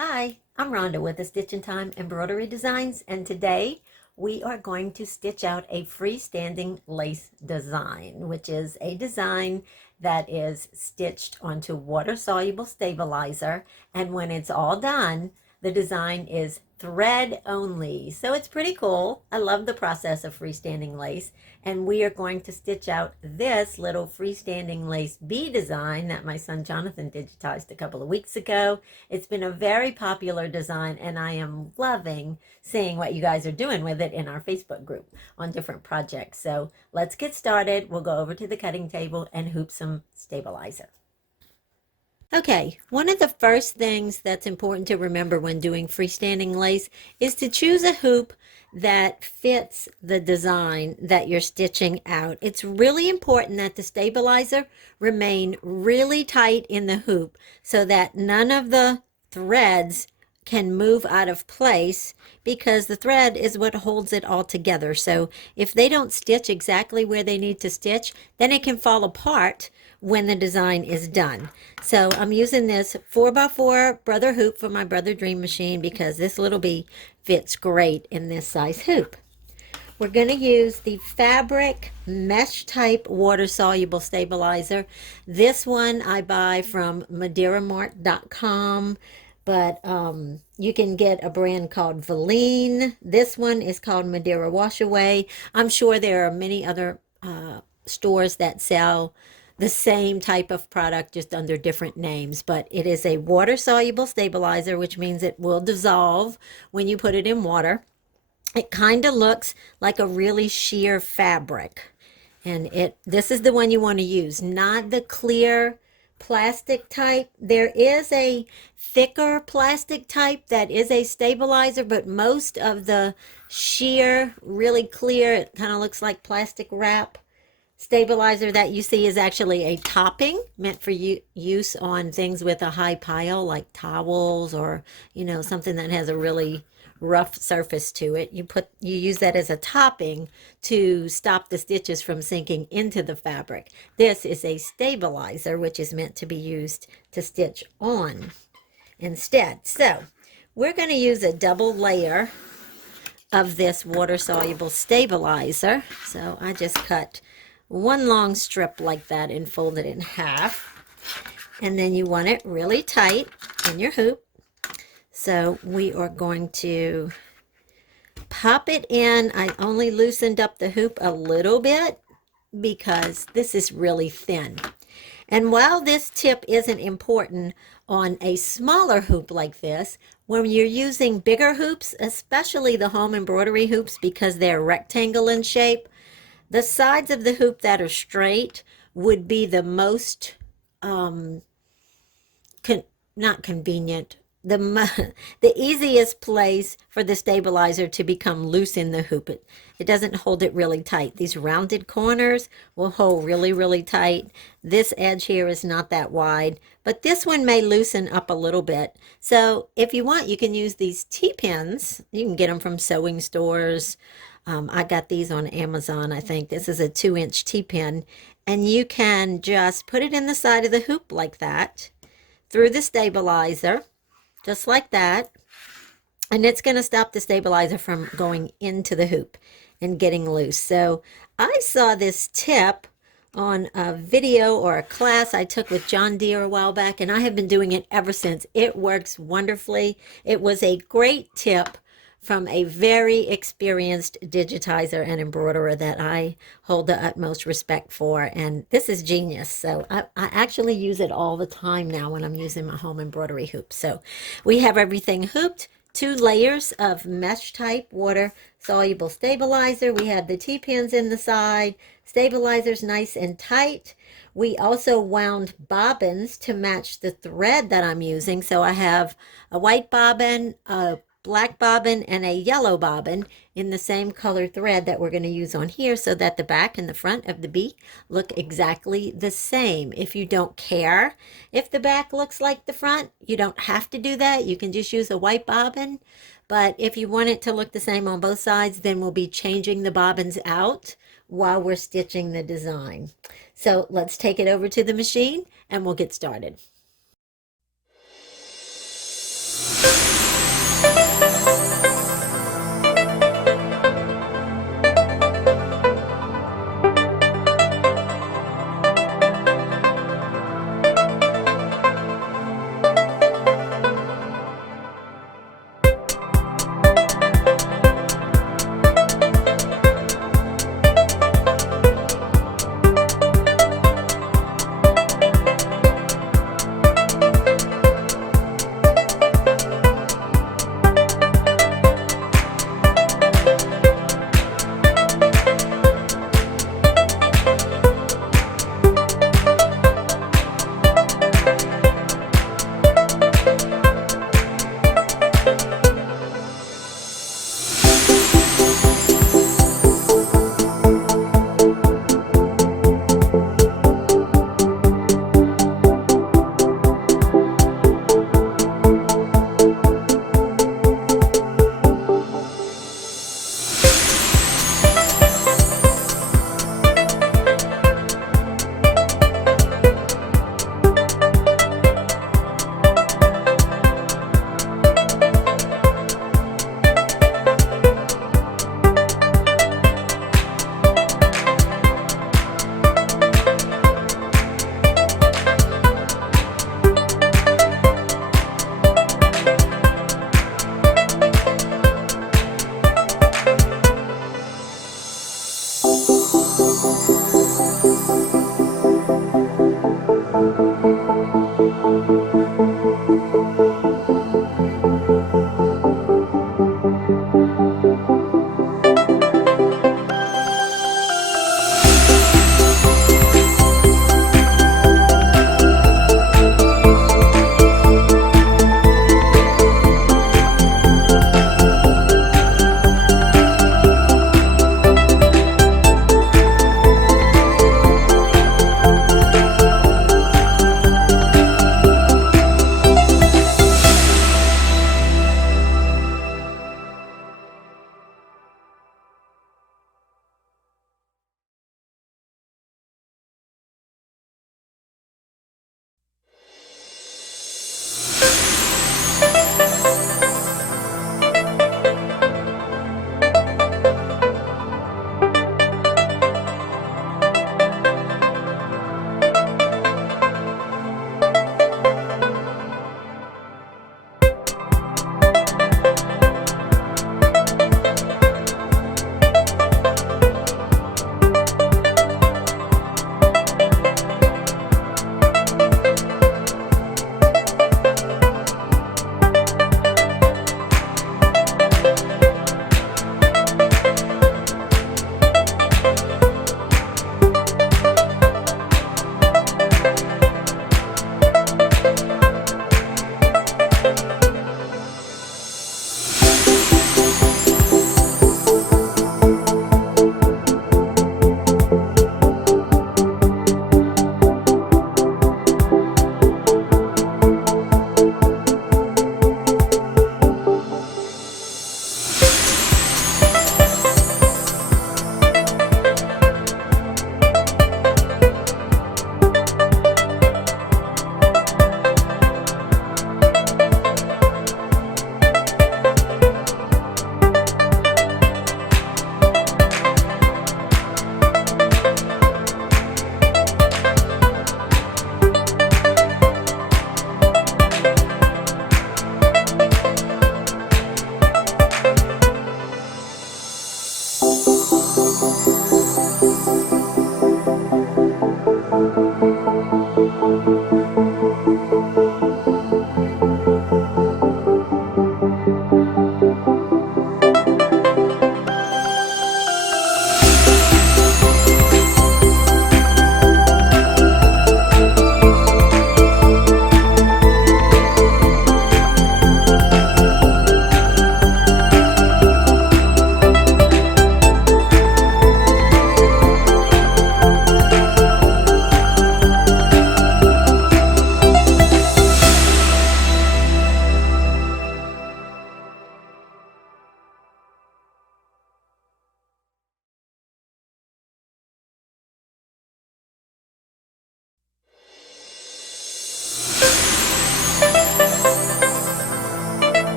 Hi, I'm Rhonda with the Time Embroidery Designs, and today we are going to stitch out a freestanding lace design, which is a design that is stitched onto water-soluble stabilizer, and when it's all done, the design is thread only. So it's pretty cool. I love the process of freestanding lace, and we are going to stitch out this little freestanding lace bee design that my son Jonathan digitized a couple of weeks ago. It's been a very popular design, and I am loving seeing what you guys are doing with it in our Facebook group on different projects. So let's get started. We'll go over to the cutting table and hoop some stabilizer. Okay, one of the first things that's important to remember when doing freestanding lace is to choose a hoop that fits the design that you're stitching out. It's really important that the stabilizer remain really tight in the hoop so that none of the threads can move out of place, because the thread is what holds it all together. So if they don't stitch exactly where they need to stitch, then it can fall apart when the design is done. So I'm using this 4x4 brother hoop for my Brother Dream machine because this little bee fits great in this size hoop. We're going to use the fabric mesh type water soluble stabilizer. This one I buy from MadeiraMart.com, but you can get a brand called Valine. This one is called Madeira Wash Away. I'm sure there are many other stores that sell the same type of product just under different names, but it is a water soluble stabilizer, which means it will dissolve when you put it in water. It kind of looks like a really sheer fabric, and this is the one you want to use, not the clear plastic type. There is a thicker plastic type that is a stabilizer, but most of the sheer, really clear, it kind of looks like plastic wrap stabilizer that you see is actually a topping meant for use on things with a high pile like towels, or something that has a really rough surface to it. You use that as a topping to stop the stitches from sinking into the fabric. This is a stabilizer, which is meant to be used to stitch on instead. So we're going to use a double layer of this water soluble stabilizer. So I just cut one long strip like that and fold it in half, and then you want it really tight in your hoop. So we are going to pop it in. I only loosened up the hoop a little bit because this is really thin. And while this tip isn't important on a smaller hoop like this, when you're using bigger hoops, especially the home embroidery hoops, because they're rectangle in shape, the sides of the hoop that are straight would be the most not convenient, the easiest place for the stabilizer to become loose in the hoop. It doesn't hold it really tight. These rounded corners will hold really, really tight. This edge here is not that wide, but this one may loosen up a little bit. So if you want, you can use these T-pins. You can get them from sewing stores. I got these on Amazon, I think. This is a 2-inch T-pin, and you can just put it in the side of the hoop like that, through the stabilizer, just like that, and it's going to stop the stabilizer from going into the hoop and getting loose. So I saw this tip on a video or a class I took with John Deere a while back, and I have been doing it ever since. It works wonderfully. It was a great tip from a very experienced digitizer and embroiderer that I hold the utmost respect for, and this is genius. So I actually use it all the time now when I'm using my home embroidery hoop. So we have everything hooped, 2 layers of mesh type water soluble stabilizer. We have the T-pins in the side, stabilizer's nice and tight. We also wound bobbins to match the thread that I'm using. So I have a white bobbin, a black bobbin, and a yellow bobbin in the same color thread that we're going to use on here, so that the back and the front of the bee look exactly the same. If you don't care if the back looks like the front, you don't have to do that. You can just use a white bobbin. But if you want it to look the same on both sides, then we'll be changing the bobbins out while we're stitching the design. So let's take it over to the machine and we'll get started.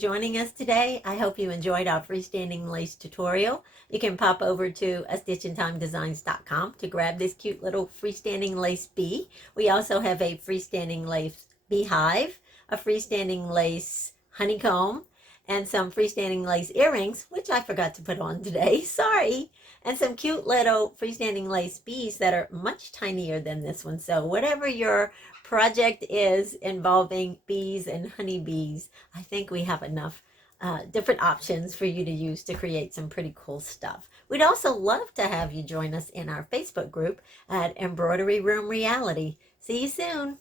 joining us today. I hope you enjoyed our freestanding lace tutorial. You can pop over to stitchandtimedesigns.com to grab this cute little freestanding lace bee. We also have a freestanding lace beehive, a freestanding lace honeycomb, and some freestanding lace earrings, which I forgot to put on today. Sorry. And some cute little freestanding lace bees that are much tinier than this one. So whatever your project is involving bees and honeybees, I think we have enough different options for you to use to create some pretty cool stuff. We'd also love to have you join us in our Facebook group at Embroidery Room Reality. See you soon.